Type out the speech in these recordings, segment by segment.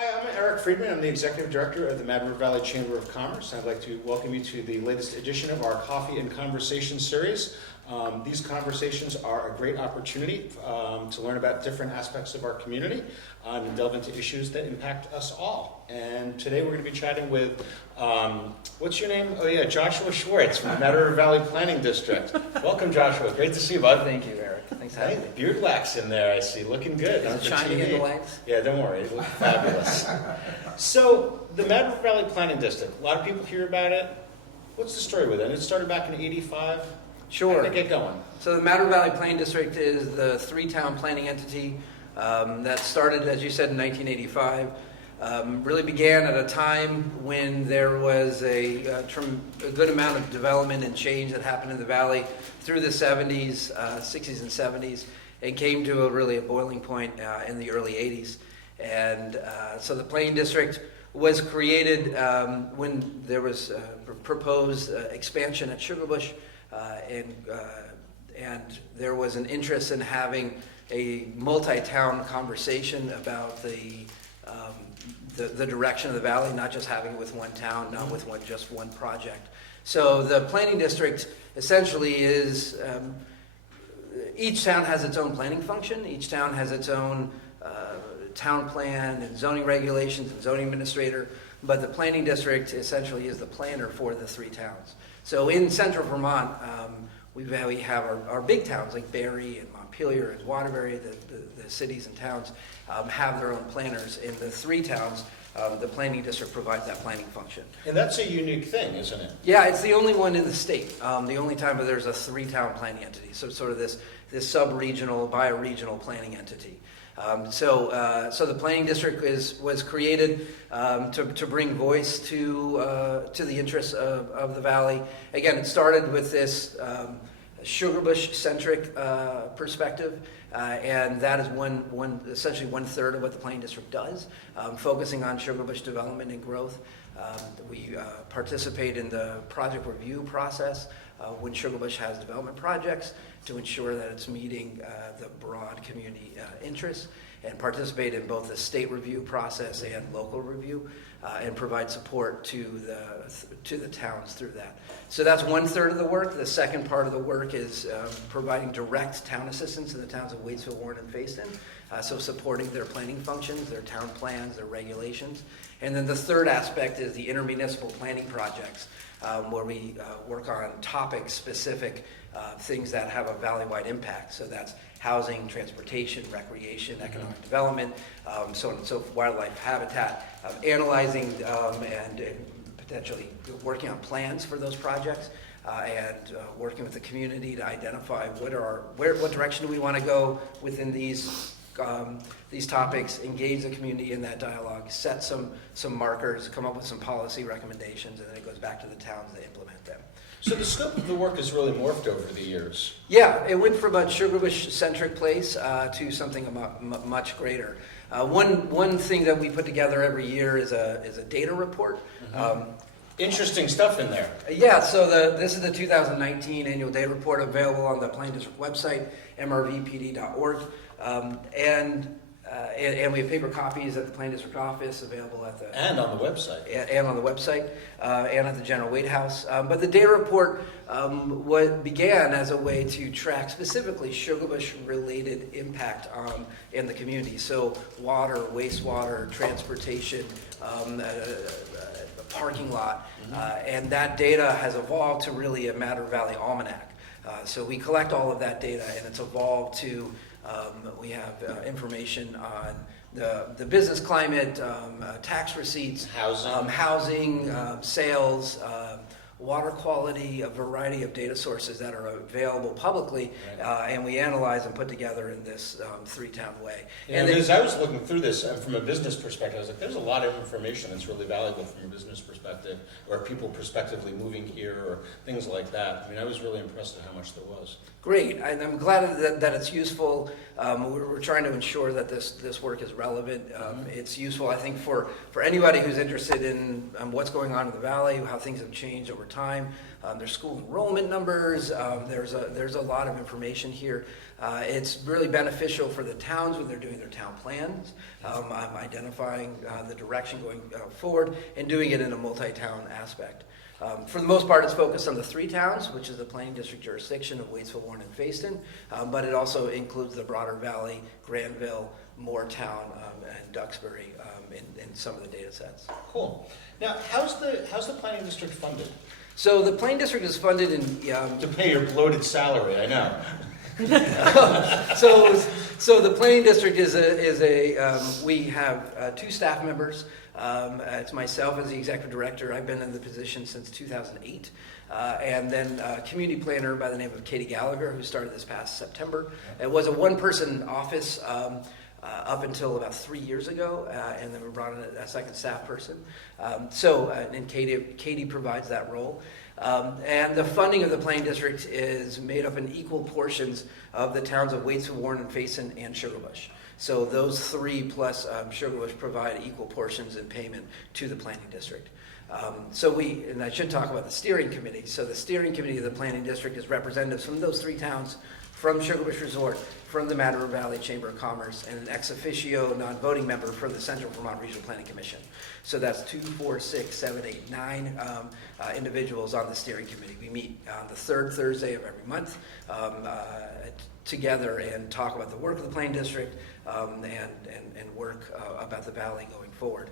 Hi, I'm Eric Friedman. I'm the Executive Director of the Mad River Valley Chamber of Commerce. I'd like to welcome you to the latest edition of our Coffee and Conversation series. These conversations are a great opportunity to learn about different aspects of our community and delve into issues that impact us all. And today we're going to be chatting with, what's your name? Oh yeah, Joshua Schwartz from the Mad River Valley Planning District. Welcome, Joshua. Great to see you, bud. Thank you, Eric. Thanks for having me. Beard wax in there, I see. Looking good. Is it shining in the lights? Yeah, don't worry. It looks fabulous. So, the Mad River Valley Planning District. A lot of people hear about it. What's the story with it? It started back in '85. Sure. How did it get going? So the Mad River Valley Planning District is the three-town planning entity that started, as you said, in 1985. Really began at a time when there was a good amount of development and change that happened in the valley through the 70s, 60s and 70s, and came to a boiling point in the early 80s. And so the Planning District was created when there was proposed expansion at Sugarbush, and there was an interest in having a multi-town conversation about the direction of the valley, not just having it with one town, not with just one project. So the planning district essentially is, each town has its own planning function, each town has its own town plan and zoning regulations and zoning administrator, but the planning district essentially is the planner for the three towns. So in central Vermont, we have our big towns like Barrie and Montpelier and Waterbury, the cities and towns have their own planners. In the three towns, the planning district provides that planning function. And that's a unique thing, isn't it? Yeah, it's the only one in the state. The only time there's a three-town planning entity. So sort of this sub-regional, bioregional planning entity. So the planning district was created to bring voice to the interests of the valley. Again, it started with this Sugarbush-centric perspective, and that is essentially 1/3 of what the planning district does, focusing on Sugarbush development and growth. We participate in the project review process when Sugarbush has development projects to ensure that it's meeting the broad community interests, and participate in both the state review process and local review, and provide support to the towns through that. So that's 1/3 of the work. The second part of the work is providing direct town assistance in the towns of Waitsfield, Warren, and Facein. So supporting their planning functions, their town plans, their regulations. And then the third aspect is the intermunicipal planning projects, where we work on topic-specific things that have a valley-wide impact. So that's housing, transportation, recreation, economic development, so on and so forth, wildlife habitat, analyzing and potentially working on plans for those projects, and working with the community to identify what direction do we want to go within these topics, engage the community in that dialogue, set some markers, come up with some policy recommendations, and then it goes back to the towns to implement them. So the scope of the work has really morphed over the years. Yeah, it went from a Sugarbush-centric place to something much greater. One thing that we put together every year is a data report. Mm-hmm. Interesting stuff in there. Yeah, so this is the 2019 annual data report available on the Planning District website, MRVPD.org. And we have paper copies at the Planning District office available at the... And on the website. And on the website, and at the General Wade House. But the data report began as a way to track specifically Sugarbush-related impact in the community. So water, wastewater, transportation, parking lot. And that data has evolved to really a Mad River Valley Almanac. So we collect all of that data, and it's evolved to... we have information on the business climate, tax receipts, housing, sales, water quality, a variety of data sources that are available publicly, and we analyze and put together in this three-town way. Yeah, and as I was looking through this from a business perspective, I was like, there's a lot of information that's really valuable from a business perspective, or people prospectively moving here, or things like that. I mean, I was really impressed at how much there was. Great, and I'm glad that it's useful. We're trying to ensure that this work is relevant. It's useful, I think, for anybody who's interested in what's going on in the valley, how things have changed over time. There's school enrollment numbers. There's a lot of information here. It's really beneficial for the towns when they're doing their town plans, identifying the direction going forward, and doing it in a multi-town aspect. For the most part, it's focused on the 3 towns, which is the planning district jurisdiction of Waitsfield, Warren, and Fayston, but it also includes the broader valley, Granville, Moortown, and Duxbury in some of the data sets. Cool. Now, how's the planning district funded? So the planning district is funded in... To pay your bloated salary, I know. So the planning district we have 2 staff members. It's myself as the executive director. I've been in the position since 2008. And then a community planner by the name of Katie Gallagher, who started this past September. It was a one-person office up until about 3 years ago, and then we brought in a second staff person. And Katie provides that role. And the funding of the planning district is made up in equal portions of the towns of Waitsfield, Warren, and Fayston, and Sugarbush. So those 3 plus Sugarbush provide equal portions in payment to the planning district. And I should talk about the steering committee. So the steering committee of the planning district is representatives from those 3 towns, from Sugarbush Resort, from the Mad River Valley Chamber of Commerce, and an ex officio non-voting member for the Central Vermont Regional Planning Commission. So that's 2, 4, 6, 7, 8, 9 individuals on the steering committee. We meet on the 3rd Thursday of every month together and talk about the work of the planning district and work about the valley going forward.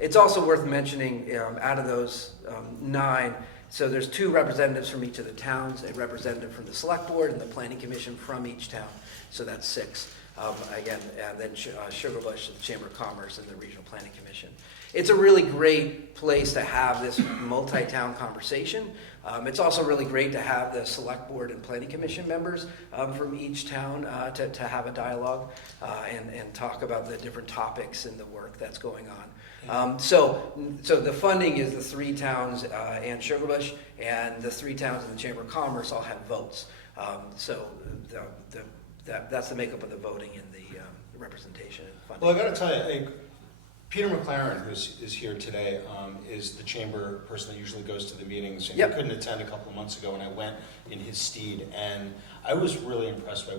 It's also worth mentioning, out of those 9, so there's 2 representatives from each of the towns, a representative from the select board and the planning commission from each town. So that's 6. Again, and then Sugarbush, the Chamber of Commerce, and the Regional Planning Commission. It's a really great place to have this multi-town conversation. It's also really great to have the select board and planning commission members from each town to have a dialogue and talk about the different topics and the work that's going on. So the funding is the 3 towns and Sugarbush, and the 3 towns and the Chamber of Commerce all have votes. That's the makeup of the voting and the representation and funding. Well, I got to tell you, Peter McLaren, who is here today, is the chamber person that usually goes to the meetings, and Yep. he couldn't attend a couple of months ago, and I went in his stead, and I was really impressed by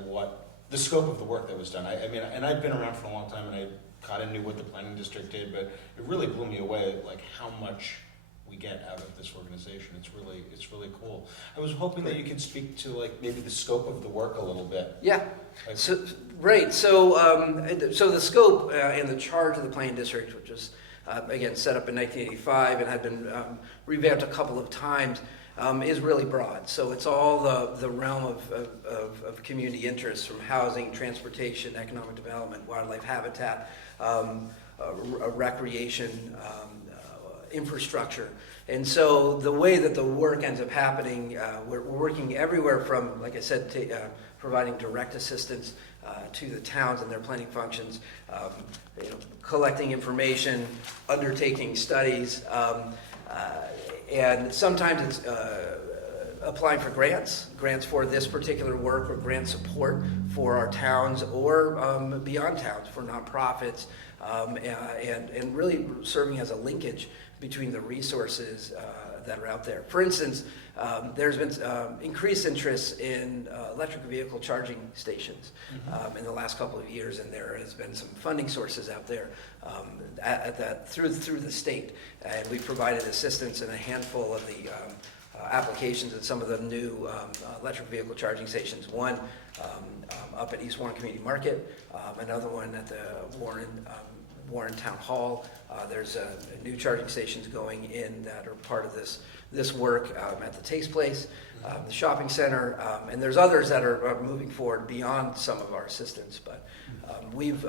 the scope of the work that was done. I mean, and I've been around for a long time, and I kind of knew what the planning district did, but it really blew me away, like how much we get out of this organization. It's really cool. I was hoping that you could speak to like maybe the scope of the work a little bit. Yeah. Like, So the scope and the charge of the planning district, which was again set up in 1985 and had been revamped a couple of times, is really broad. So it's all the realm of community interests, from housing, transportation, economic development, wildlife habitat, recreation, infrastructure. And so the way that the work ends up happening, we're working everywhere from, like I said, providing direct assistance to the towns and their planning functions, collecting information, undertaking studies, and sometimes it's applying for grants for this particular work, or grant support for our towns or beyond towns for nonprofits, and really serving as a linkage between the resources that are out there. For instance, there's been increased interest in electric vehicle charging stations in the last couple of years, and there has been some funding sources out there through the state, and we provided assistance in a handful of the applications at some of the new electric vehicle charging stations. One up at East Warren Community Market, another one at the Warren Town Hall. There's new charging stations going in that are part of this work at the Taste Place, the shopping center, and there's others that are moving forward beyond some of our assistance. But we've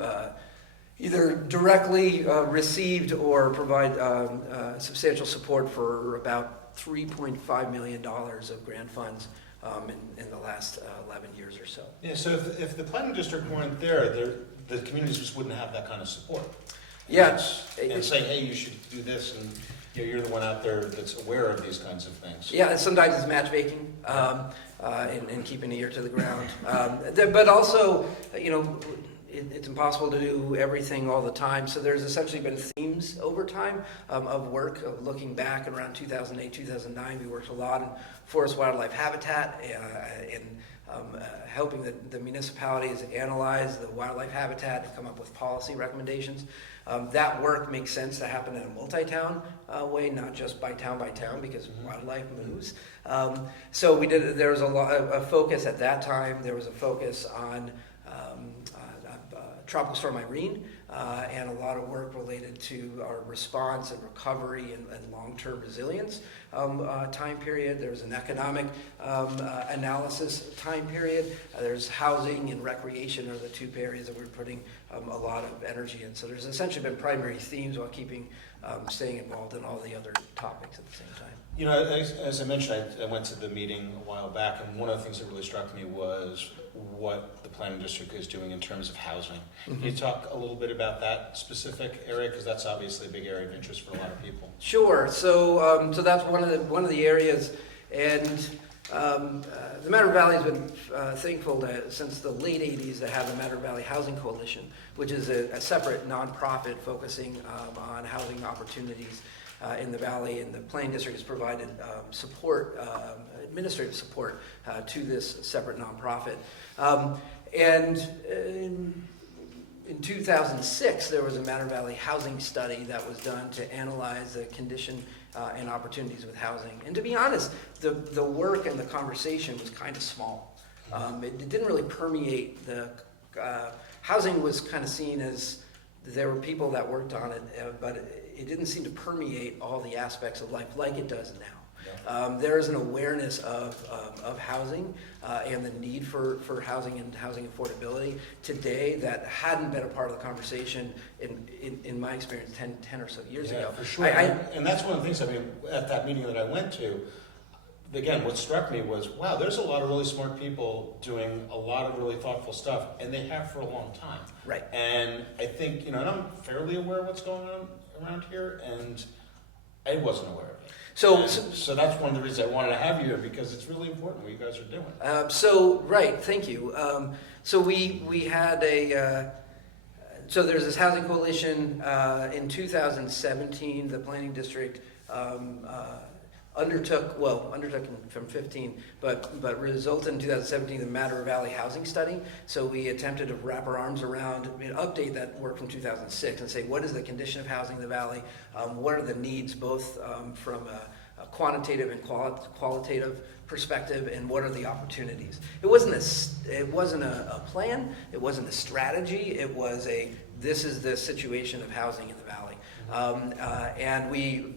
either directly received or provide substantial support for about $3.5 million of grant funds in the last 11 years or so. Yeah, so if the planning district weren't there, the communities just wouldn't have that kind of support. Yeah. And saying, hey, you should do this, and you're the one out there that's aware of these kinds of things. Yeah, sometimes it's matchmaking and keeping the ear to the ground. But also, it's impossible to do everything all the time. So there's essentially been themes over time of work. Looking back around 2008, 2009, we worked a lot in forest wildlife habitat and helping the municipalities analyze the wildlife habitat and come up with policy recommendations. That work makes sense to happen in a multi-town way, not just by town, because wildlife moves. So there was a focus at that time. There was a focus on Tropical Storm Irene, and a lot of work related to our response and recovery and long-term resilience time period. There's an economic analysis time period. There's housing and recreation are the two areas that we're putting a lot of energy in. So there's essentially been primary themes while staying involved in all the other topics at the same time. You know, as I mentioned, I went to the meeting a while back, and one of the things that really struck me was what the planning district is doing in terms of housing. Can you talk a little bit about that specific area, because that's obviously a big area of interest for a lot of people? Sure. So that's one of the areas, and the Matter Valley has been thankful since the late 80s to have the Matter Valley Housing Coalition, which is a separate nonprofit focusing on housing opportunities in the valley, and the planning district has provided administrative support to this separate nonprofit. And in 2006, there was a Matter Valley housing study that was done to analyze the condition and opportunities with housing. And to be honest, the work and the conversation was kind of small. It didn't really permeate housing was kind of seen as there were people that worked on it, but it didn't seem to permeate all the aspects of life like it does now. There is an awareness of housing and the need for housing and housing affordability today that hadn't been a part of the conversation in my experience 10 or so years ago. For sure. And that's one of the things, I mean, at that meeting that I went to, again, what struck me was, wow, there's a lot of really smart people doing a lot of really thoughtful stuff, and they have for a long time. Right. And I think, and I'm fairly aware of what's going on around here, and I wasn't aware of it. So that's one of the reasons I wanted to have you here, because it's really important what you guys are doing. Right, thank you. So we had so there's this housing coalition in 2017. The planning district undertook from 15, but resulted in 2017 the Matter Valley housing study. So we attempted to wrap our arms around, update that work from 2006 and say, what is the condition of housing in the valley? What are the needs, both from a quantitative and qualitative perspective, and what are the opportunities? It wasn't a plan. It wasn't a strategy. It was this is the situation of housing in the valley. And we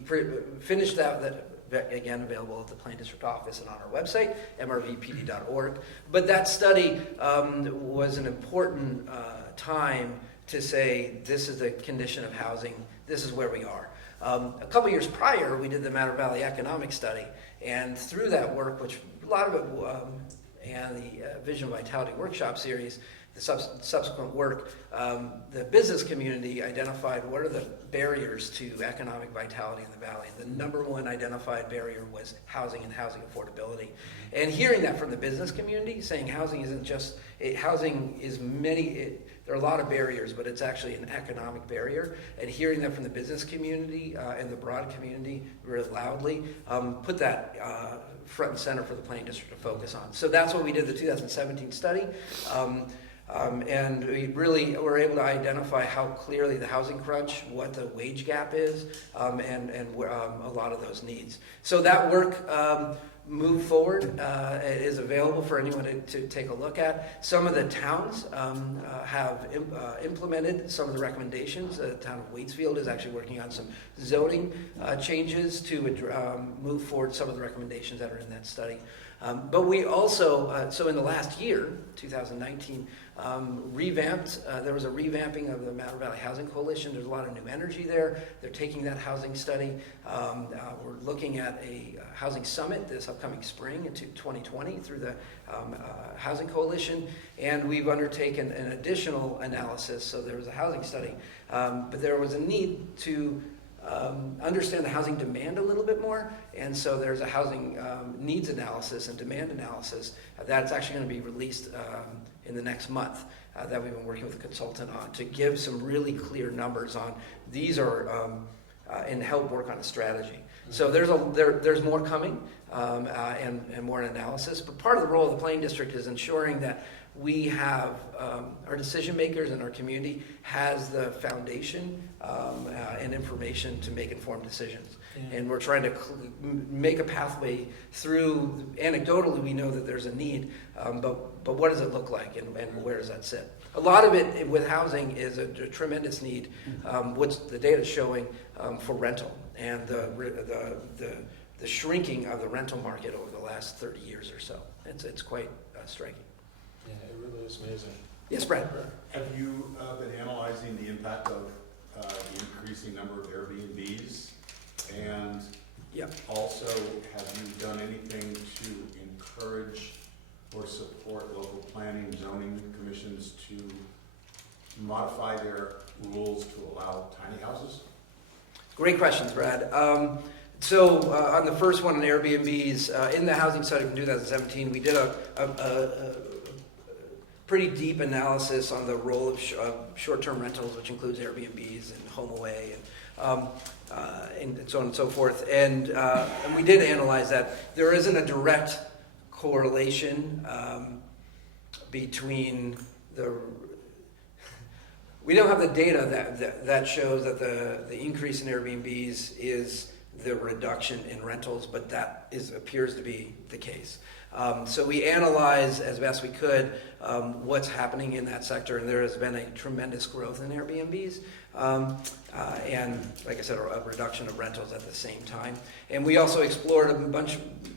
finished that. Again, available at the Planning District office and on our website, MRVPD.org. But that study was an important time to say, this is the condition of housing, this is where we are. A couple years prior, we did the Matter Valley Economic Study, and through that work, which a lot of it, and the Vision Vitality Workshop series, the subsequent work, the business community identified what are the barriers to economic vitality in the valley. And the number one identified barrier was housing and housing affordability. And hearing that from the business community, saying housing isn't just, housing is there are a lot of barriers, but it's actually an economic barrier. And hearing that from the business community and the broad community really loudly, put that front and center for the planning district to focus on. So that's what we did, the 2017 study. And we really were able to identify how clearly the housing crunch, what the wage gap is, and a lot of those needs. So that work moved forward. It is available for anyone to take a look at. Some of the towns have implemented some of the recommendations. The town of Waitsfield is actually working on some zoning changes to move forward some of the recommendations that are in that study. But we also, so in the last year, 2019, revamped, there was a revamping of the Matter Valley Housing Coalition. There's a lot of new energy there. They're taking that housing study. We're looking at a housing summit this upcoming spring into 2020 through the Housing Coalition. And we've undertaken an additional analysis. So there was a housing study, but there was a need to understand the housing demand a little bit more, and so there's a housing needs analysis and demand analysis that's actually going to be released in the next month that we've been working with a consultant on to give some really clear numbers on these are and help work on a strategy. So there's more coming and more analysis. But part of the role of the Planning District is ensuring that we have our decision makers and our community has the foundation and information to make informed decisions. Yeah. And we're trying to make a pathway through. Anecdotally, we know that there's a need, but what does it look like, and where does that sit? A lot of it with housing is a tremendous need. What's the data showing for rental and the shrinking of the rental market over the last 30 years or so. It's quite striking. Yeah, it really is amazing. Yes, Brad. Have you been analyzing the impact of the increasing number of Airbnbs? And also, have you done anything to encourage or support local planning, zoning commissions to modify their rules to allow tiny houses? Great questions, Brad. So on the first one on Airbnbs, in the housing study from 2017, we did a pretty deep analysis on the role of short-term rentals, which includes Airbnbs and HomeAway and so on and so forth. And we did analyze that. There isn't a direct correlation between we don't have the data that shows that the increase in Airbnbs is the reduction in rentals, but that appears to be the case. So we analyzed as best we could what's happening in that sector, and there has been a tremendous growth in Airbnbs, and like I said, a reduction of rentals at the same time. And we also explored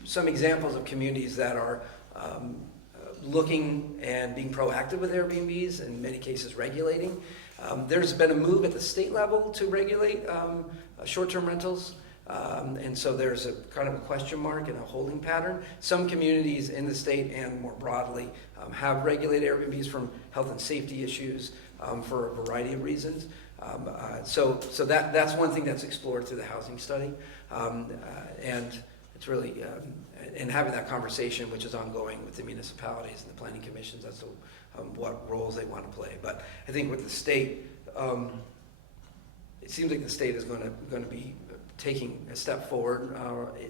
some examples of communities that are looking and being proactive with Airbnbs, in many cases regulating. There's been a move at the state level to regulate short-term rentals. And so there's a kind of a question mark and a holding pattern. Some communities in the state and more broadly have regulated Airbnbs from health and safety issues for a variety of reasons. So that's one thing that's explored through the housing study. And it's really, and having that conversation, which is ongoing with the municipalities and the planning commissions as to what roles they want to play. But I think with the state, it seems like the state is going to be taking a step forward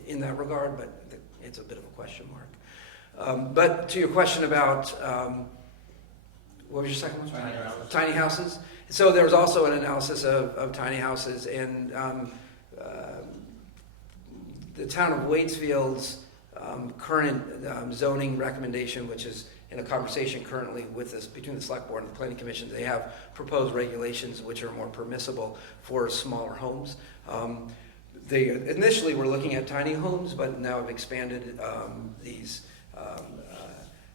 in that regard, but it's a bit of a question mark. But to your question about, what was your second one? Tiny houses. Tiny houses. So there was also an analysis of tiny houses, and the town of Waitsfield's current zoning recommendation, which is in a conversation currently between the select board and the planning commission, they have proposed regulations which are more permissible for smaller homes. They initially were looking at tiny homes, but now have expanded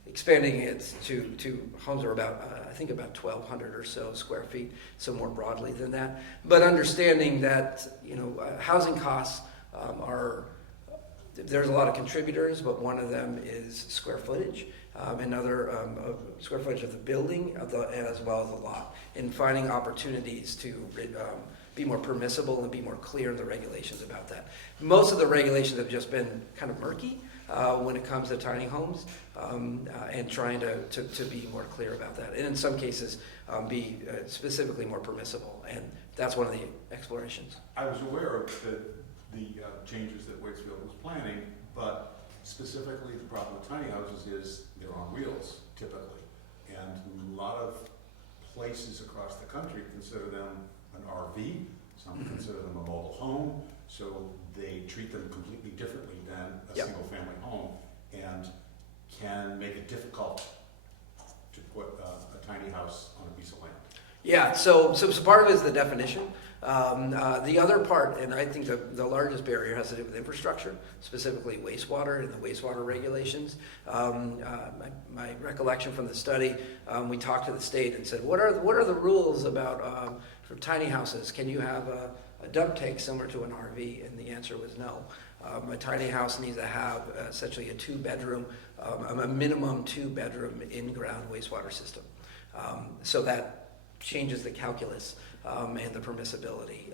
expanding it to homes that are about, I think about 1,200 or so square feet, so more broadly than that. But understanding that, housing costs there's a lot of contributors, but one of them is square footage, another square footage of the building, as well as the lot, and finding opportunities to be more permissible and be more clear in the regulations about that. Most of the regulations have just been kind of murky when it comes to tiny homes, and trying to be more clear about that. And in some cases, be specifically more permissible. And that's one of the explorations. I was aware of the changes that Waitsfield was planning, but specifically the problem with tiny houses is they're on wheels, typically. And a lot of places across the country consider them an RV, some consider them a mobile home, so they treat them completely differently than a single family home, and can make it difficult to put a tiny house on a piece of land. Yeah, so part of it is the definition. The other part, and I think the largest barrier, has to do with infrastructure, specifically wastewater and the wastewater regulations. My recollection from the study, we talked to the state and said, what are the rules about for tiny houses? Can you have a dump tank similar to an RV? And the answer was no. A tiny house needs to have essentially a 2-bedroom, a minimum 2-bedroom in-ground wastewater system. So that changes the calculus and the permissibility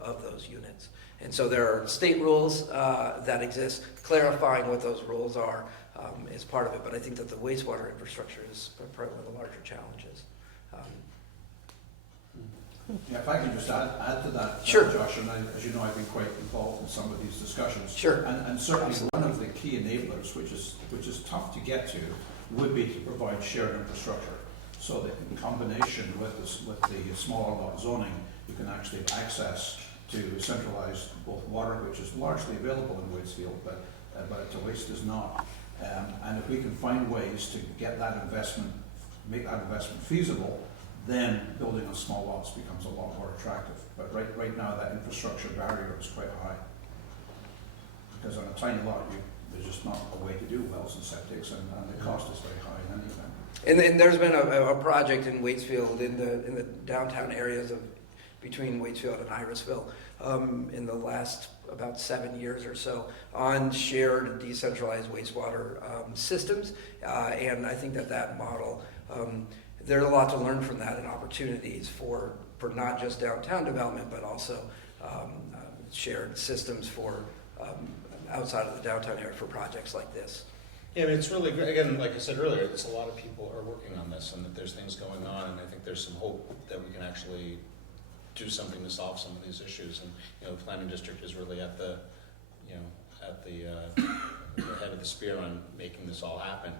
of those units. And so there are state rules that exist. Clarifying what those rules are is part of it, but I think that the wastewater infrastructure is probably one of the larger challenges. Yeah, if I can just add to that, Sure. Josh, and as you know, I've been quite involved in some of these discussions. Sure. And certainly one of the key enablers, which is tough to get to, would be to provide shared infrastructure, so that in combination with the smaller lot zoning, you can actually have access to centralized both water, which is largely available in Waitsfield, but to waste is not. And if we can find ways to get that investment, make that investment feasible, then building on small lots becomes a lot more attractive. But right now, that infrastructure barrier is quite high. Because on a tiny lot, there's just not a way to do wells and septics, and the cost is very high in any event. And then there's been a project in Waitsfield, in the downtown areas of between Waitsfield and Irisville, in the last about 7 years or so, on shared decentralized wastewater systems. And I think that model, there's a lot to learn from that, and opportunities for not just downtown development, but also shared systems for outside of the downtown area for projects like this. Yeah, I mean, it's really great. Again, like I said earlier, it's a lot of people are working on this, and that there's things going on, and I think there's some hope that we can actually do something to solve some of these issues. And the planning district is really at the head of the spear on making this all happen.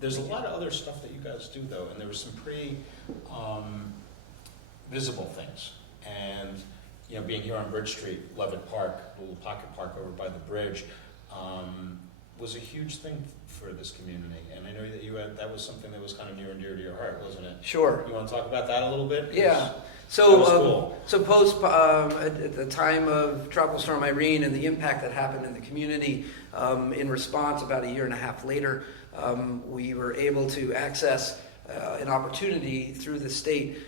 There's a lot of other stuff that you guys do, though, and there was some pretty visible things. And being here on Bridge Street, Levitt Park, a little pocket park over by the bridge, was a huge thing for this community. And I know that that was something that was kind of near and dear to your heart, wasn't it? Sure. You want to talk about that a little bit? Yeah. That was cool. So post at the time of Tropical Storm Irene and the impact that happened in the community, in response, about 1.5 years later, we were able to access an opportunity through the state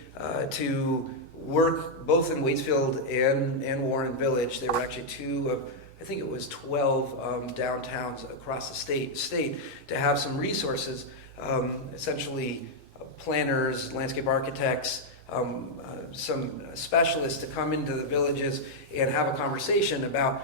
to work both in Waitsfield and Warren Village. There were actually 2 of, I think it was 12 downtowns across the state to have some resources, essentially planners, landscape architects, some specialists to come into the villages and have a conversation about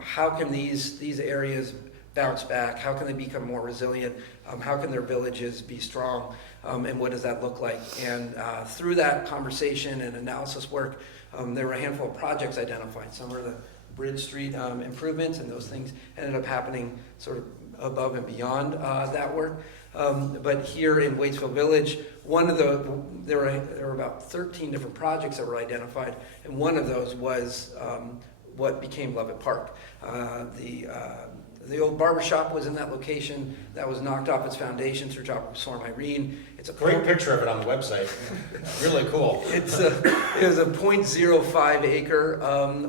how can these areas bounce back, how can they become more resilient, how can their villages be strong, and what does that look like. And through that conversation and analysis work, there were a handful of projects identified. Some were the Bridge Street improvements, and those things ended up happening sort of above and beyond that work. But here in Waitsfield Village, there were about 13 different projects that were identified, and one of those was what became Levitt Park. The old barber shop was in that location. That was knocked off its foundation through Tropical Storm Irene. It's a Great picture of it on the website. Really cool. It was a 0.05 acre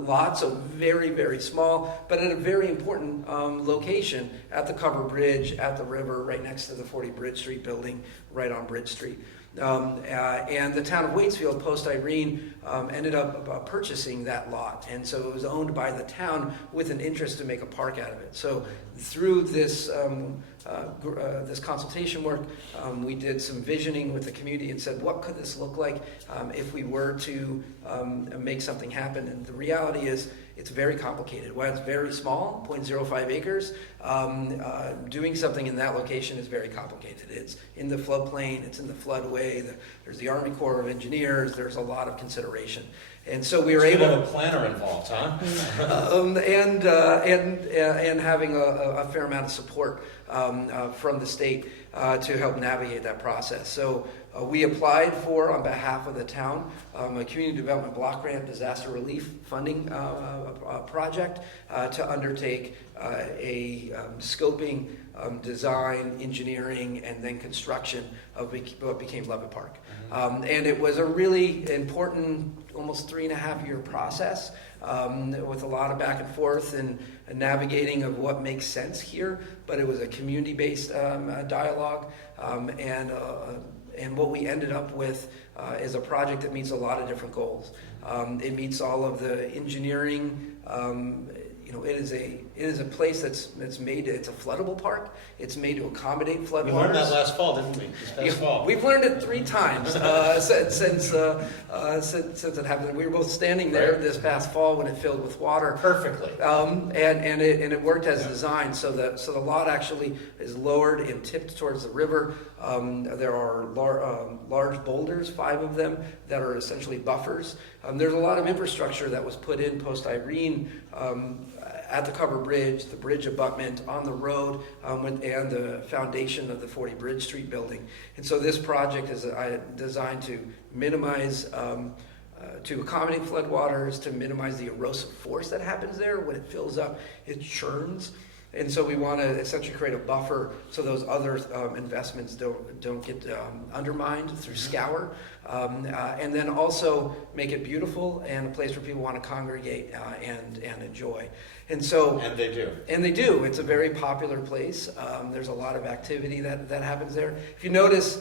lot, so very, very small, but at a very important location at the cover bridge, at the river, right next to the 40 Bridge Street building, right on Bridge Street. And the town of Waitsfield, post-Irene, ended up purchasing that lot. And so it was owned by the town with an interest to make a park out of it. So through this this consultation work, we did some visioning with the community and said, what could this look like if we were to make something happen? And the reality is, it's very complicated. While it's very small, 0.05 acres, doing something in that location is very complicated. It's in the floodplain, it's in the floodway, there's the Army Corps of Engineers, there's a lot of consideration. And so we were able to have a planner involved, huh? And having a fair amount of support from the state to help navigate that process. So we applied for, on behalf of the town, a community development block grant disaster relief funding project to undertake a scoping, design, engineering, and then construction of what became Levitt Park. And it was a really important, almost 3.5 year process with a lot of back and forth and navigating of what makes sense here. But it was a community-based dialogue, and what we ended up with is a project that meets a lot of different goals. It meets all of the engineering. It is a It is a place that's made. It's a floodable park. It's made to accommodate floodwaters. We learned that last fall, didn't we? This past fall. We've learned it 3 times since it happened. We were both standing there this past fall when it filled with water. Perfectly. And it worked as designed. So the lot actually is lowered and tipped towards the river. There are large boulders, 5 of them, that are essentially buffers. There's a lot of infrastructure that was put in post-Irene at the cover bridge, the bridge abutment on the road, and the foundation of the 40 Bridge Street building. And so this project is designed to minimize, to accommodate floodwaters, to minimize the erosive force that happens there. When it fills up, it churns. And so we want to essentially create a buffer so those other investments don't get undermined through scour, and then also make it beautiful and a place where people want to congregate and enjoy. And they do. And they do. It's a very popular place. There's a lot of activity that happens there. If you notice,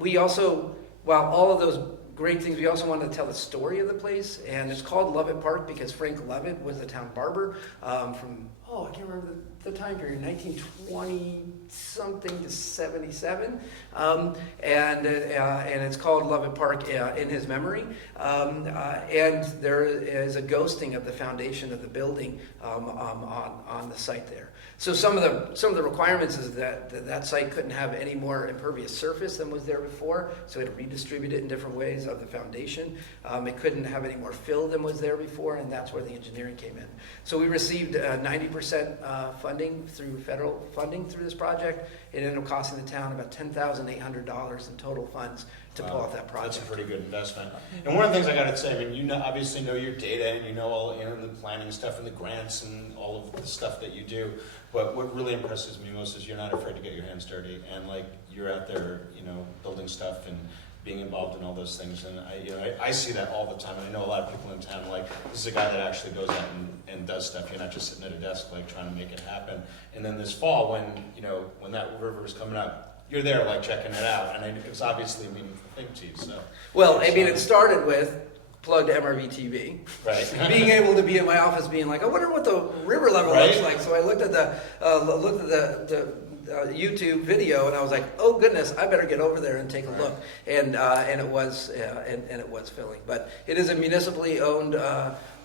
we also, while all of those great things, we also wanted to tell the story of the place, and it's called Lovett Park because Frank Lovett was the town barber from, I can't remember the time period, 1920 something to 77, and it's called Lovett Park in his memory, and there is a ghosting of the foundation of the building on the site there. So some of the requirements is that site couldn't have any more impervious surface than was there before, so it redistributed in different ways of the foundation. It couldn't have any more fill than was there before, and that's where the engineering came in. So we received 90% funding through federal funding through this project. It ended up costing the town about $10,800 in total funds to pull off that project. That's a pretty good investment. And one of the things I got to say, I mean, you obviously know your data and you know all the planning stuff and the grants and all of the stuff that you do. But what really impresses me most is you're not afraid to get your hands dirty, and like you're out there, building stuff and being involved in all those things. And I see that all the time. And I know a lot of people in town, like, this is a guy that actually goes out and does stuff. You're not just sitting at a desk, like, trying to make it happen. And then this fall, when that river was coming up, you're there, like, checking it out. And it's obviously a meaningful thing to you, so. Well, I mean, it started with plug to MRVTV. Right. Being able to be in my office being like, I wonder what the river level looks like. So I looked at the YouTube video, and I was like, "Oh goodness, I better get over there and take a look." And it was filling. But it is a municipally owned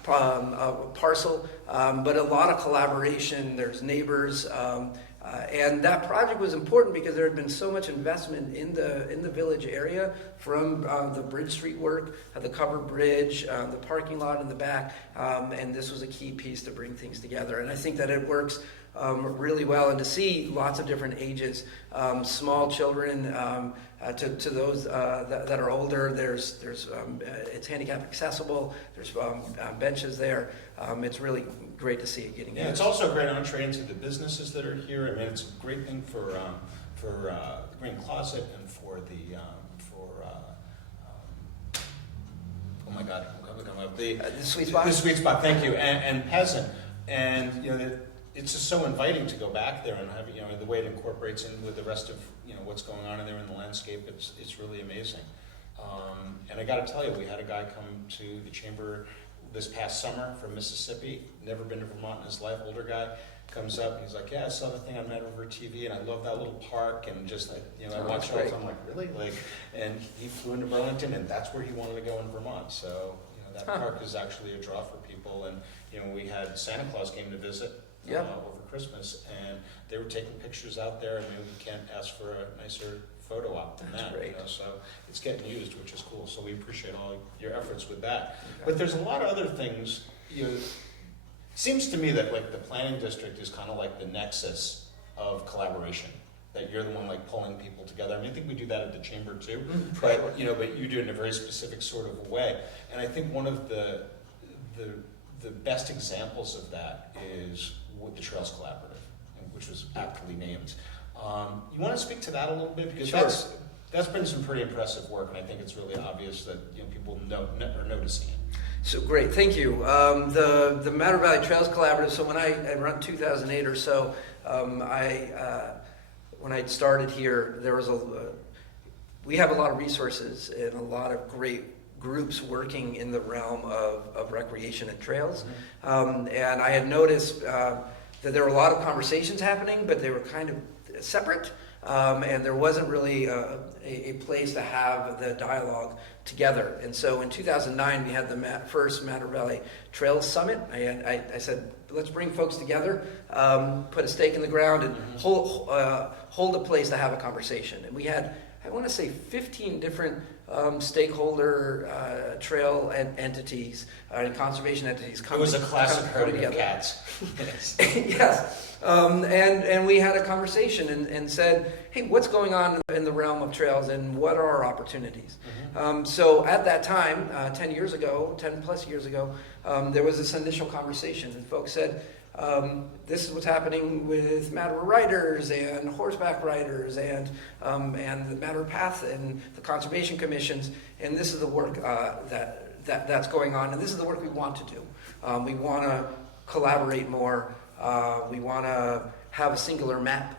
parcel, but a lot of collaboration. There's neighbors, and that project was important because there had been so much investment in the village area from the Bridge Street work, the covered bridge, the parking lot in the back, and this was a key piece to bring things together. And I think that it works really well, and to see lots of different ages, small children to those that are older. There's it's handicap accessible. There's benches there. It's really great to see it getting. Yeah, it's also a great entree into the businesses that are here. I mean, it's a great thing for the Green Closet and for the oh my God, the Sweet Spot. The Sweet Spot. Thank you, and Peasant, and it's just so inviting to go back there and have the way it incorporates in with the rest of what's going on in there in the landscape. It's really amazing. And I got to tell you, we had a guy come to the chamber this past summer from Mississippi, never been to Vermont in his life, older guy, comes up and he's like, "Yeah, I saw the thing on MRVPD and I love that little park," and just like, I watched all. I'm like, "Really?" And he flew into Burlington, and that's where he wanted to go in Vermont. So that park is actually a draw for people. And we had Santa Claus came to visit over Christmas, and they were taking pictures out there. I mean, we can't ask for a nicer photo op than that. So it's getting used, which is cool. So we appreciate all your efforts with that. Okay. But there's a lot of other things. Seems to me that like the planning district is kind of like the nexus of collaboration. That you're the one like pulling people together. I mean, I think we do that at the chamber too. But but you do it in a very specific sort of way. And I think one of the best examples of that is with the Trails Collaborative, which was aptly named. You want to speak to that a little bit? Because that's been some pretty impressive work, and I think it's really obvious that people are noticing it. So great, thank you. The Matter Valley Trails Collaborative, so when I around 2008 or so, when I started here, there was we have a lot of resources and a lot of great groups working in the realm of recreation and trails. And I had noticed that there were a lot of conversations happening, but they were kind of separate. And there wasn't really a place to have the dialogue together. And so in 2009, we had the first Matter Valley Trails Summit. And I said, let's bring folks together, put a stake in the ground, and hold a place to have a conversation. And we had, I want to say, 15 different stakeholder trail entities and conservation entities coming. It was a classic herding of together. cats. Yes. And we had a conversation and said, hey, what's going on in the realm of trails and what are our opportunities? So at that time, 10 plus years ago, there was this initial conversation, and folks said, this is what's happening with Matter riders and horseback riders and the Matter Path and the conservation commissions, and this is the work that's going on, and this is the work we want to do. We want to collaborate more. We want to have a singular map.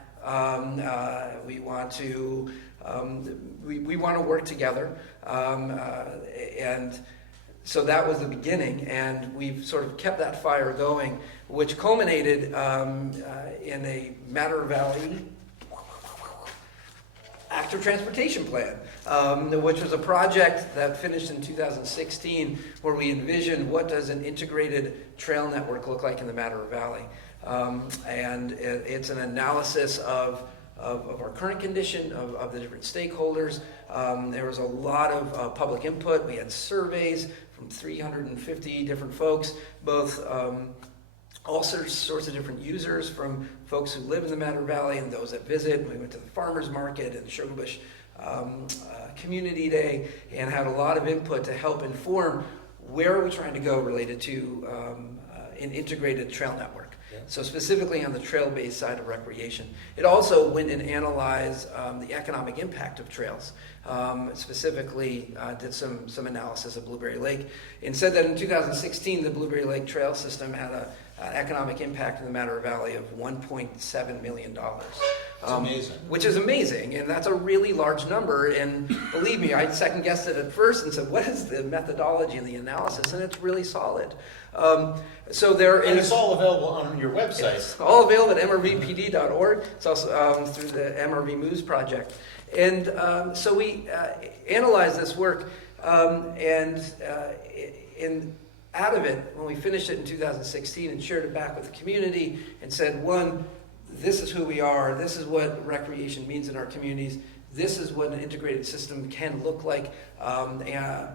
We want to work together, and so that was the beginning, and we've sort of kept that fire going, which culminated in a Matter Valley Active Transportation Plan, which was a project that finished in 2016, where we envisioned what does an integrated trail network look like in the Matter Valley. And it's an analysis of our current condition, of the different stakeholders. There was a lot of public input. We had surveys from 350 different folks, both all sorts of different users, from folks who live in the Matter Valley and those that visit. We went to the farmers market and Sugarbush Community Day and had a lot of input to help inform where are we trying to go related to an integrated trail network. So specifically on the trail-based side of recreation. It also went and analyzed the economic impact of trails. Specifically did some analysis of Blueberry Lake and said that in 2016 the Blueberry Lake Trail System had an economic impact in the Matter Valley of $1.7 million. That's amazing. Which is amazing, and that's a really large number, and believe me, I second-guessed it at first and said, what is the methodology and the analysis? And it's really solid. So there is... And it's all available on your website. It's all available at MRVPD.org. It's also through the MRV Moves project. And so we analyzed this work, and out of it, when we finished it in 2016 and shared it back with the community and said, one, this is who we are, this is what recreation means in our communities, this is what an integrated system can look like,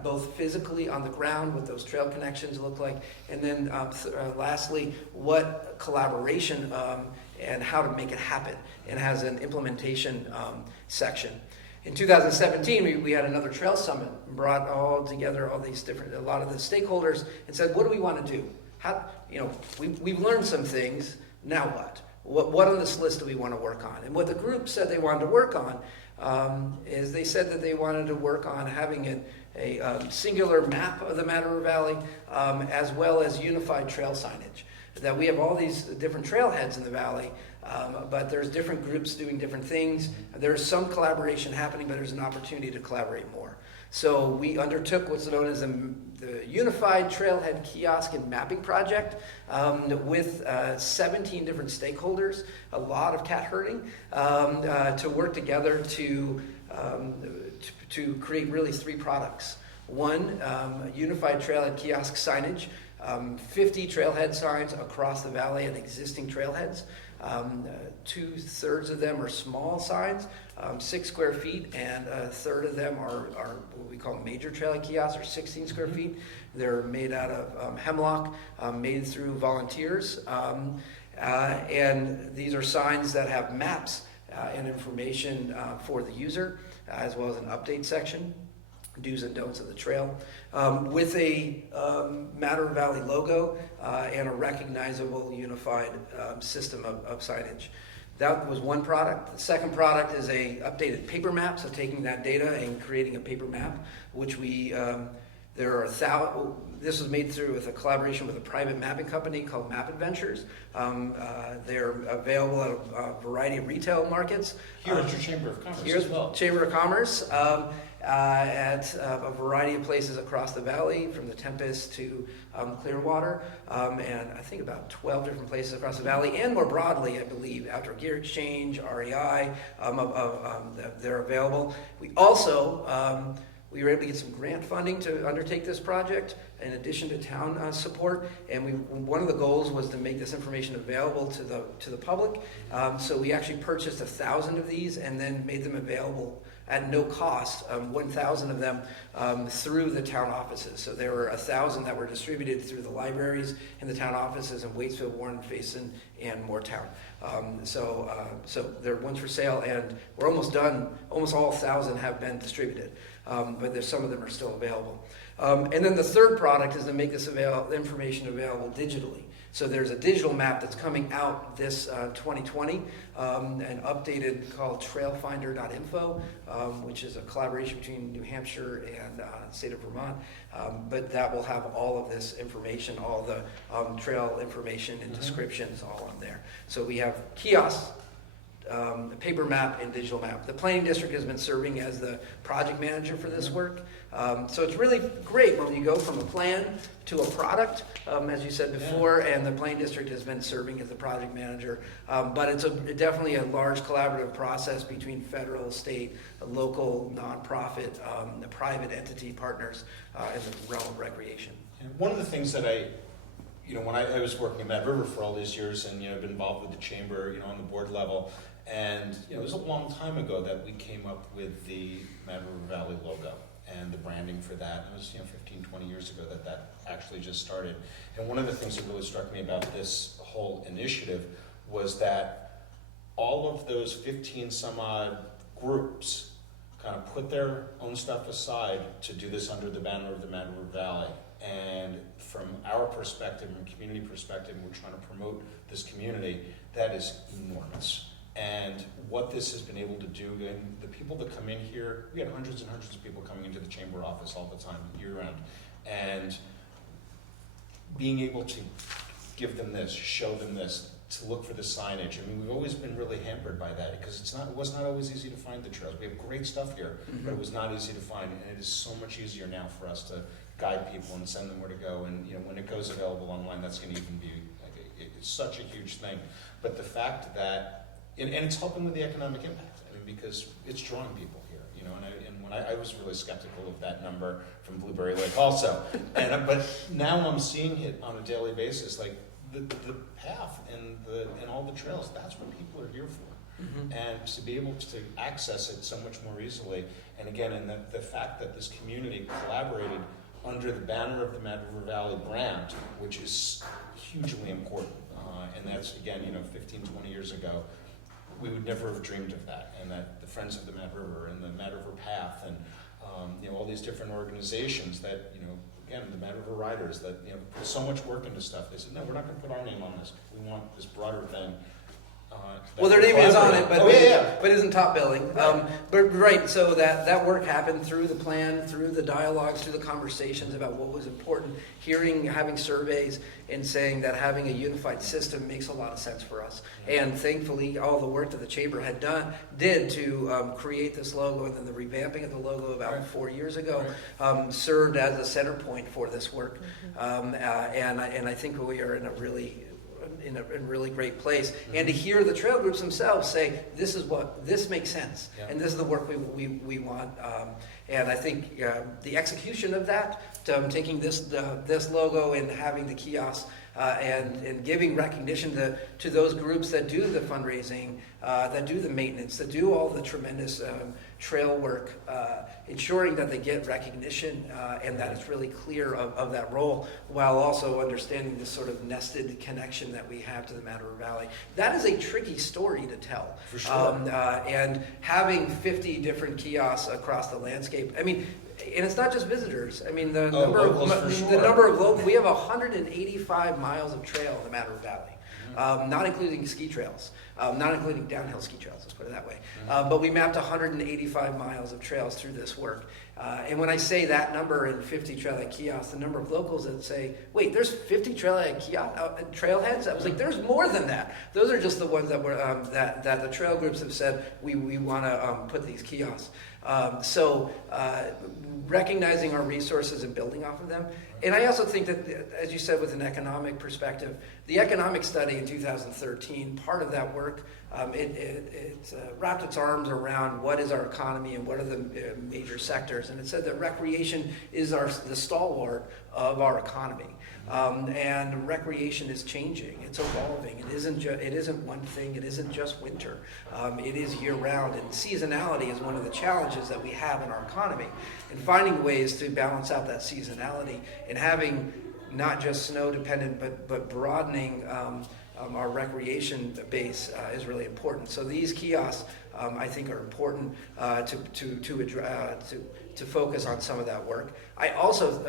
both physically on the ground, what those trail connections look like, and then lastly, what collaboration and how to make it happen, and has an implementation section. In 2017, we had another trail summit, brought all together a lot of the stakeholders, and said, what do we want to do? We've learned some things, now what? What on this list do we want to work on? And what the group said they wanted to work on is they said that they wanted to work on having a singular map of the Matter Valley, as well as unified trail signage. That we have all these different trailheads in the valley, but there's different groups doing different things. There's some collaboration happening, but there's an opportunity to collaborate more. So we undertook what's known as the Unified Trailhead Kiosk and Mapping Project with 17 different stakeholders, a lot of cat herding, to work together to create really 3 products. One, Unified Trailhead Kiosk signage, 50 trailhead signs across the valley at existing trailheads. 2/3 of them are small signs, 6 square feet, and 1/3 of them are what we call major trailhead kiosks, or 16 square feet. They're made out of hemlock, made through volunteers, and these are signs that have maps and information for the user, as well as an update section, do's and don'ts of the trail, with a Matter Valley logo and a recognizable unified system of signage. That was one product. The second product is a updated paper map, so taking that data and creating a paper map, which this was made through with a collaboration with a private mapping company called Map Adventures. They're available at a variety of retail markets. Here at your Chamber of Commerce Here's as well. Chamber of Commerce. at a variety of places across the valley, from the Tempest to Clearwater, and I think about 12 different places across the valley, and more broadly, I believe, Outdoor Gear Exchange, REI, they're available. We also, we were able to get some grant funding to undertake this project in addition to town support, and one of the goals was to make this information available to the public. So we actually purchased 1,000 of these and then made them available at no cost, 1,000 of them through the town offices. So there were 1,000 that were distributed through the libraries and the town offices in Waitsfield, Warren, Faison, and Moortown. So there are ones for sale, and we're almost done. Almost all 1,000 have been distributed, but there's some of them are still available. And then the third product is to make this information available digitally. So there's a digital map that's coming out this 2020, an updated called trailfinder.info, which is a collaboration between New Hampshire and the state of Vermont. But that will have all of this information, all the trail information and descriptions all on there. So we have kiosks, a paper map and digital map. The planning district has been serving as the project manager for this work. So it's really great when you go from a plan to a product, as you said before, and the planning district has been serving as the project manager. But it's definitely a large collaborative process between federal, state, local, nonprofit, the private entity partners in the realm of recreation. And one of the things that when I was working in Mad River for all these years and, been involved with the chamber, on the board level, and, it was a long time ago that we came up with the Mad River Valley logo and the branding for that. It was, 15, 20 years ago that actually just started. And one of the things that really struck me about this whole initiative was that all of those 15 some odd groups kind of put their own stuff aside to do this under the banner of the Mad River Valley. And from our perspective and community perspective, we're trying to promote this community, that is enormous. And what this has been able to do, and the people that come in here, we had hundreds and hundreds of people coming into the chamber office all the time, year round, and being able to give them this, show them this, to look for the signage. I mean, we've always been really hampered by that because it was not always easy to find the trails. We have great stuff here, but it was not easy to find, and it is so much easier now for us to guide people and send them where to go. And when it goes available online, that's going to even be it's such a huge thing. But the fact that and it's helping with the economic impact. I mean, because it's drawing people here, And when I was really skeptical of that number from Blueberry Lake, also. But now I'm seeing it on a daily basis, like the path and all the trails. That's what people are here for. And to be able to access it so much more easily. And again, and the fact that this community collaborated under the banner of the Mad River Valley brand, which is hugely important. And that's, again, 15, 20 years ago, we would never have dreamed of that. And that the Friends of the Mad River and the Mad River Path and, all these different organizations that, again, the Mad River Riders that, put so much work into stuff. They said, no, we're not going to put our name on this. We want this broader thing. Well, their name is on it, but but isn't top billing. Right. So that work happened through the plan, through the dialogues, through the conversations about what was important, having surveys, and saying that having a unified system makes a lot of sense for us. And thankfully, all the work that the chamber did to create this logo, and then the revamping of the logo about 4 years ago, served as a center point for this work. And I think we are in a really great place. And to hear the trail groups themselves say, this makes sense, and this is the work we want. And I think the execution of that, taking this logo and having the kiosks and giving recognition to those groups that do the fundraising, that do the maintenance, that do all the tremendous trail work, ensuring that they get recognition and that it's really clear of that role, while also understanding this sort of nested connection that we have to the Mad River Valley. That is a tricky story to tell. For sure. And having 50 different kiosks across the landscape, I mean, and it's not just visitors. I mean, the number of we have 185 miles of trail in the Mad River Valley. not including ski trails, not including downhill ski trails, let's put it that way. But we mapped 185 miles of trails through this work. And when I say that number in 50 trailhead kiosks, the number of locals that say, wait, there's 50 trailheads? I was like, there's more than that. Those are just the ones that were that the trail groups have said we want to put these kiosks. So recognizing our resources and building off of them. And I also think that, as you said, with an economic perspective, the economic study in 2013, part of that work, it wrapped its arms around what is our economy and what are the major sectors. And it said that recreation is the stalwart of our economy. And recreation is changing. It's evolving. It isn't one thing. It isn't just winter. It is year-round. And seasonality is one of the challenges that we have in our economy. And finding ways to balance out that seasonality and having not just snow-dependent, but broadening our recreation base is really important. So these kiosks, I think, are important to focus on some of that work. I also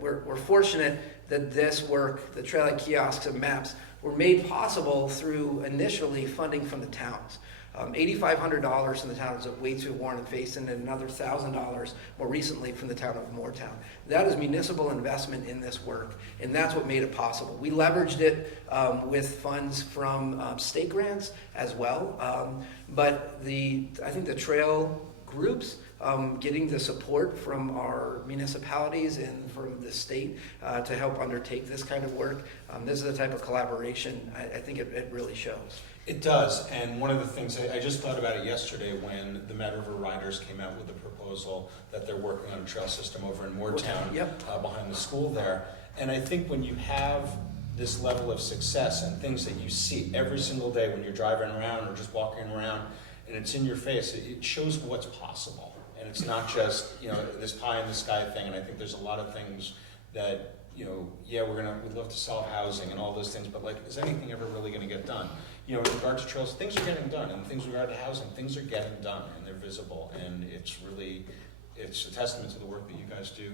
we're fortunate that this work, the trailhead kiosks and maps, were made possible through initially funding from the towns. $8,500 from the towns of Waitsfield, Warren, and Faison, and another $1,000 more recently from the town of Moortown. That is municipal investment in this work, and that's what made it possible. We leveraged it with funds from state grants as well, but I think the trail groups getting the support from our municipalities and from the state to help undertake this kind of work. This is the type of collaboration I think it really shows. It does, and one of the things, I just thought about it yesterday when the Mad River Riders came out with a proposal that they're working on a trail system over in Moortown, behind the school there. And I think when you have this level of success and things that you see every single day when you're driving around or just walking around, and it's in your face, it shows what's possible. And it's not just, this pie in the sky thing, and I think there's a lot of things that, we'd love to solve housing and all those things, but is anything ever really gonna get done? In regard to trails, things are getting done, and things in regard to housing, things are getting done, and they're visible, and it's a testament to the work that you guys do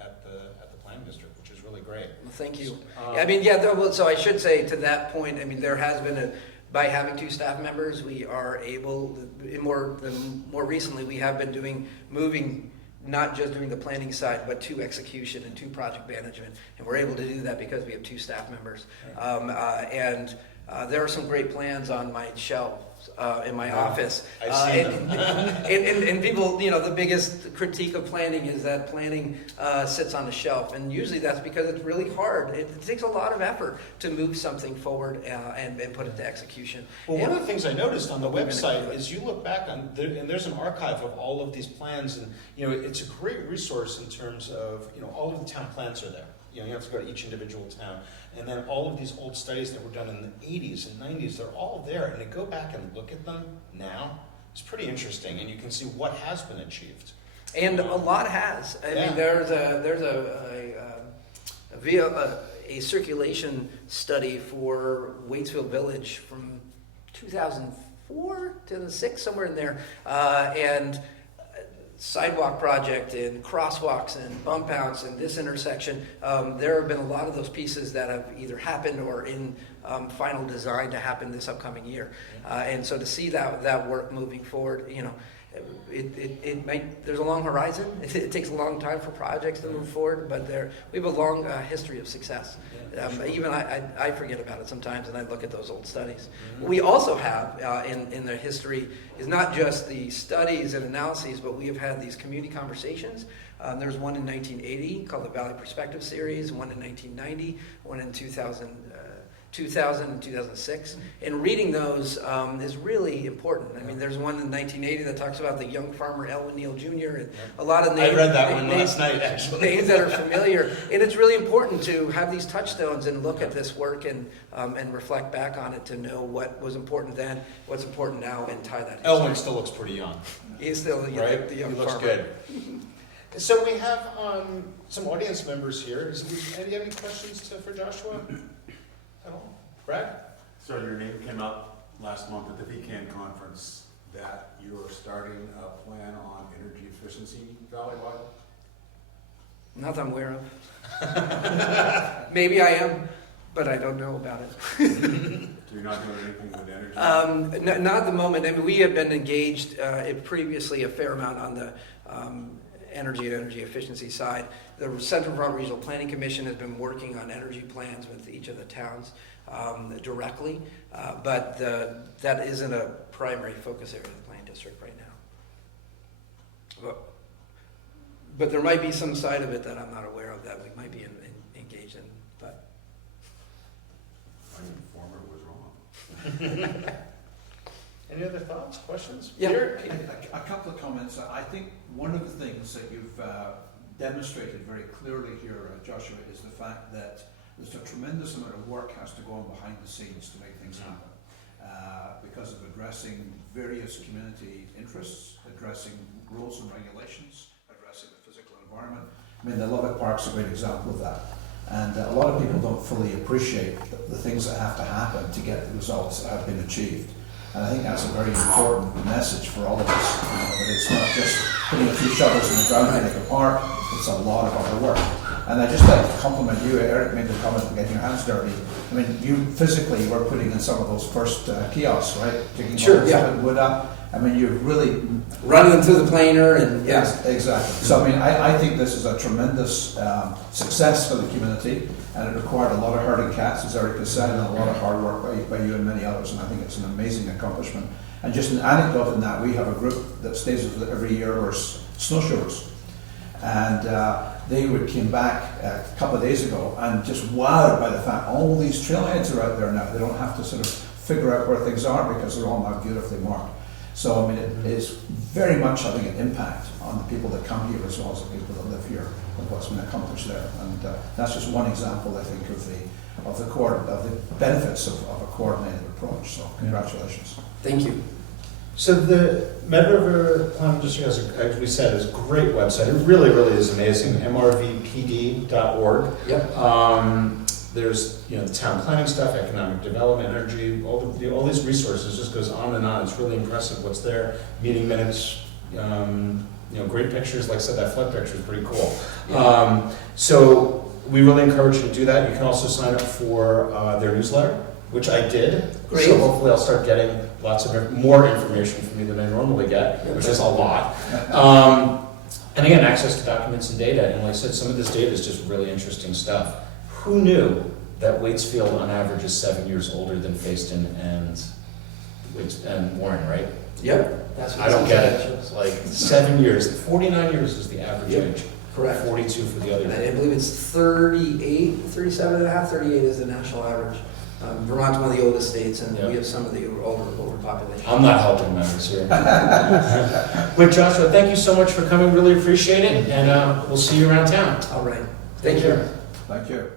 at the planning district, which is really great. Well, thank you. So I should say to that point, there has been by having 2 staff members, we are able, more recently, we have been moving, not just doing the planning side, but to execution and to project management. And we're able to do that because we have 2 staff members. There are some great plans on my shelves in my office. I've seen them. and people, the biggest critique of planning is that planning sits on the shelf. And usually that's because it's really hard. It takes a lot of effort to move something forward and put it to execution. Well, one of the things I noticed on the website is you look back and there's an archive of all of these plans, and it's a great resource in terms of all of the town plans are there. You have to go to each individual town. And then all of these old studies that were done in the 80s and 90s, they're all there. And to go back and look at them now, it's pretty interesting. And you can see what has been achieved. And a lot has. I mean, there's a circulation study for Waitsfield Village from 2004, 2006, somewhere in there. And sidewalk project and crosswalks and bump outs and this intersection. There have been a lot of those pieces that have either happened or in final design to happen this upcoming year. And so to see that work moving forward, there's a long horizon. It takes a long time for projects to move forward, but we have a long history of success. Even I forget about it sometimes, and I look at those old studies. What we also have in the history is not just the studies and analyses, but we have had these community conversations. There's one in 1980 called the Valley Perspective Series, one in 1990, one in 2000 and 2006. And reading those is really important. I mean, there's one in 1980 that talks about the young farmer Elwyn Neal Jr. and a lot of names. I read that one last night, actually. Names that are familiar. And it's really important to have these touchstones and look at this work and reflect back on it to know what was important then, what's important now, and tie that history. Elwyn still looks pretty young. He's still the young he looks farmer. good. So we have some audience members here. Do you have any questions for Joshua? At all? Brad? So your name came up last month at the VCAN conference that you're starting a plan on energy efficiency valley-wide? Not that I'm aware of. Maybe I am. but I don't know about it. So you're not doing anything with energy? Not at the moment. I mean, we have been engaged previously a fair amount on the energy and energy efficiency side. The Central Vermont Regional Planning Commission has been working on energy plans with each of the towns directly, but that isn't a primary focus area of the planning district right now. But there might be some side of it that I'm not aware of that we might be engaged in. But My informer was wrong. Any other thoughts, questions? Yeah. Peter? A couple of comments. I think one of the things that you've demonstrated very clearly here, Joshua, is the fact that there's a tremendous amount of work has to go on behind the scenes to make things happen. Because of addressing various community interests, addressing rules and regulations, addressing the physical environment. I mean, the Lubbock Park's a great example of that. And a lot of people don't fully appreciate the things that have to happen to get the results that have been achieved. And I think that's a very important message for all of us. That it's not just putting a few shovels in the ground to make a park, it's a lot of other work. And I'd just like to compliment you. Eric made the comment about getting your hands dirty. I mean, you physically were putting in some of those first kiosks, right? Taking Sure, yeah. wood up. I mean, you've really running them through the planer and yes, exactly. So I mean, I think this is a tremendous success for the community, and it required a lot of herding cats, as Eric has said, and a lot of hard work by you and many others. And I think it's an amazing accomplishment. And just an anecdote in that, we have a group that stays with us every year, who are snowshoers, and they came back a couple of days ago and just wowed by the fact all these trailheads are out there now. They don't have to sort of figure out where things are because they're all now beautifully marked. So I mean, it is very much having an impact on the people that come here as well as the people that live here and what's been accomplished there. And that's just one example, I think, of the benefits of a coordinated approach. So congratulations. thank you. So the Mad River Planning District has, as we said, is a great website. It really, really is amazing. MRVPD.org. Yep. There's the town planning stuff, economic development, energy, all these resources. Just goes on and on. It's really impressive what's there. Meeting minutes, great pictures. Like I said, that flood picture is pretty cool. Yeah. So we really encourage you to do that. You can also sign up for their newsletter, which I did. Great. So hopefully I'll start getting lots of more information from you than I normally get, which is a lot. And again, access to documents and data. And like I said, some of this data is just really interesting stuff. Who knew that Waitsfield on average is 7 years older than Fayston and Warren, right? Yep. That's what I don't get it. shows. Like 7 years, 49 years is the average Yep. age. Correct. 42 for the other. I believe it's 38, 37 and a half, 38 is the national average. Vermont's one of the oldest states, and Yep. we have some of the overpopulation. I'm not helping matters here. But Joshua, thank you so much for coming. Really appreciate it, and we'll see you around town. All right. Take care. Thank you.